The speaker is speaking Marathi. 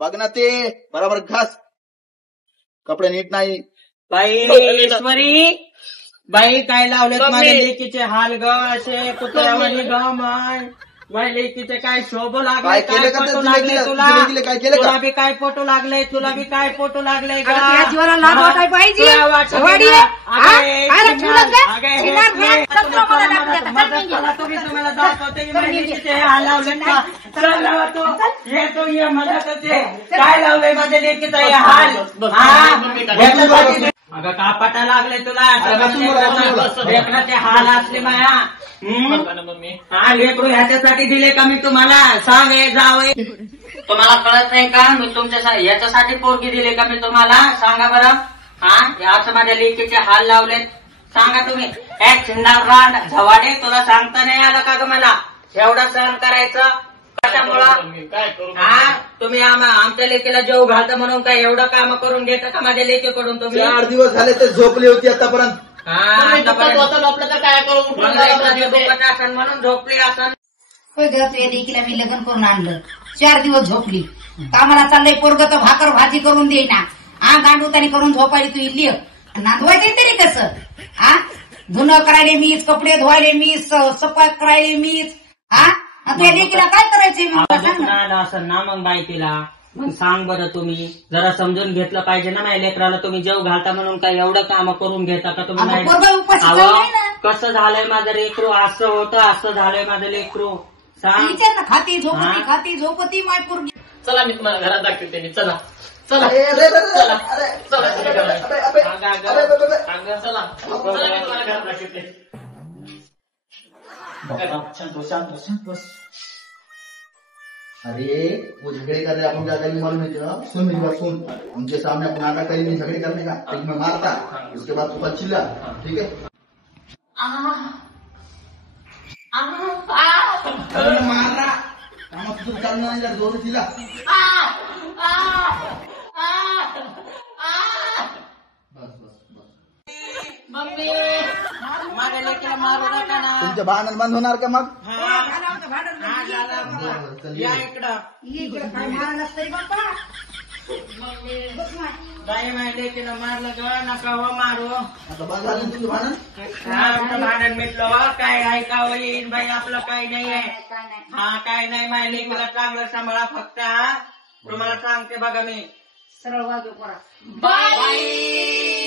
बघ ना ते बरोबर घास, कपडे नीट नाही. बाई ईश्वरी, बाई काय लावलेत माझ्या लेकीचे हाल ग, असे पुतळ्यावानी ग. माझ्या लेकीचे काय शोभ लागले, काय काय केलं का फोटो तुला? लागले तुला, काय केलं तुला का? बी काय फोटो लागले, तुला बी काय फोटो लागले ग. जीवाला लाभ वाटाय पाहिजे. तुम्हाला दाखवते माझ्या लेकीचे हाल लावलेत का. चल लावतो, येतो ये मदत होते. काय लावलंय माझ्या लेकीचा हे हाल. अगं का पटा लागले तुला, लेकराचे हाल असले माया. हा लेकरू ह्याच्यासाठी दिले का मी तुम्हाला, सांग हे जावं. तुम्हाला कळत नाही का, मी तुमच्या याच्यासाठी पोरगी दिली का मी तुम्हाला, सांगा बरं. हा असं माझ्या लेकीचे हाल लावलेत, सांगा तुम्ही. एक छिंडार रांड झवाडे, तुला सांगता नाही आलं का ग मला एवढं सहन करायचं कशामुळं. हा तुम्ही आमच्या लेकीला जेव घालता म्हणून काय एवढं काम करून घेता का माझ्या लेकीकडून तुम्ही. 4 दिवस झाले ते झोपली होती आतापर्यंत. म्हणून झोपली असं. लेकीला मी लग्न करून आणलं, 4 दिवस झोपली. कामाला चाललंय पोरग तर भाकर भाजी करून देईना. गांडूतानी करून झोपायला तू इल्ली नांदवायचे तरी कसं. हा धुणं करायले मीच, कपडे धुवायले मीच, सफाई करायले मीच. हा तुझ्या लेकीला काय करायचंय असं ना मग बाई तिला मग सांग बरं. तुम्ही जरा समजून घेतलं पाहिजे ना माझ्या लेकराला. तुम्ही जेव घालता म्हणून काय एवढं काम करून घेता का तुम्ही. कसं झालंय माझं लेकरू, असं होतं, असं झालंय माझं लेकरू. सांग. खाती झोपती, खाती झोपती माय पोरगी. चला मी तुम्हाला घरात दाखवते. चला चला अरे, अरे, अरे, चला अरे, चला अरे, चला अरे, अरे, अरे, अरे, चला चला मी तुम्हाला घरात दाखवते. शांत शांत शांत. अरे वो झगड़े कर रहे, अपन क्या करेंगे मालूम है क्या? सुन मेरी बात सुन, उनके सामने अपन नाटक करेंगे झगड़े करने का, एक में मारता, उसके बाद सुबह चिल्ला, ठीक है? अरे मार रहा, हम तुझे करना नहीं, जोर से चिल्ला. बस बस बस. माझ्या लेकीला मारू नका ना. तुमचे भांडण बंद होणार का मग? या इकडं. बाई माझ्या लेकीला मारलं ग, नका हो मारू. आता बंद झालं तुमचं भांडण? आमचं भांडण मिटलं. काय ऐकावं येईल बाई, आपलं काही नाही आहे. हा काय नाही, माझ्या लेकीला चांगलं सांभाळा फक्त. तुम्हाला सांगते बघा मी. सरळ वाजू करा. बाई